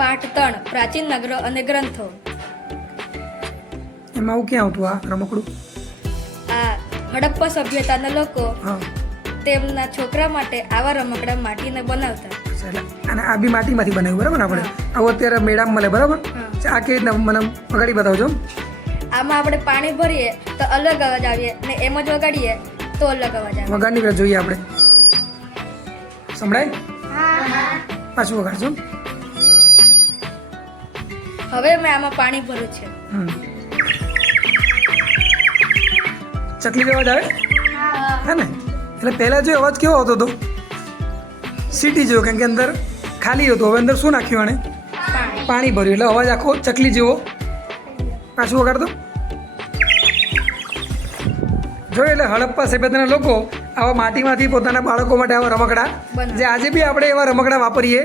પાઠ 3 પ્રાચીન નગરો અને ગ્રંથો. એમાં આવું ક્યાં આવતું આ રમકડું? આ હડપ્પા સભ્યતાના લોકો હા તેમના છોકરા માટે આવા રમકડા માટીને બનાવતા. એટલે અને આ બી માટીમાંથી બનાવ્યું બરાબર ને આપણે આવું અત્યારે મેળામાં મળે બરાબર. હા. આ કેવી રીતના મને વગાડી બતાવજો. આમાં આપણે પાણી ભરીએ તો અલગ અવાજ આવે ને એમ જ વગાડીએ તો અલગ અવાજ આવે. વગાડની પેલા જોઈએ આપણે. સંભળાય? પાછું વગાડજો. હવે મેં આમાં પાણી ભર્યું છે. ચકલી જેવો અવાજ આવે હે ને? એટલે પહેલાં જો અવાજ કેવો આવતો હતો? સીટી જેવો, કેમ કે અંદર ખાલી હતું. હવે અંદર શું નાખ્યું આણે? પાણી ભર્યું એટલે અવાજ આખો ચકલી જેવો. પાછું વગાડતો જો. એટલે હડપ્પા સભ્યતાના લોકો આવા માટીમાંથી પોતાના બાળકો માટે આવા રમકડા, જે આજે બી આપણે એવા રમકડા વાપરીએ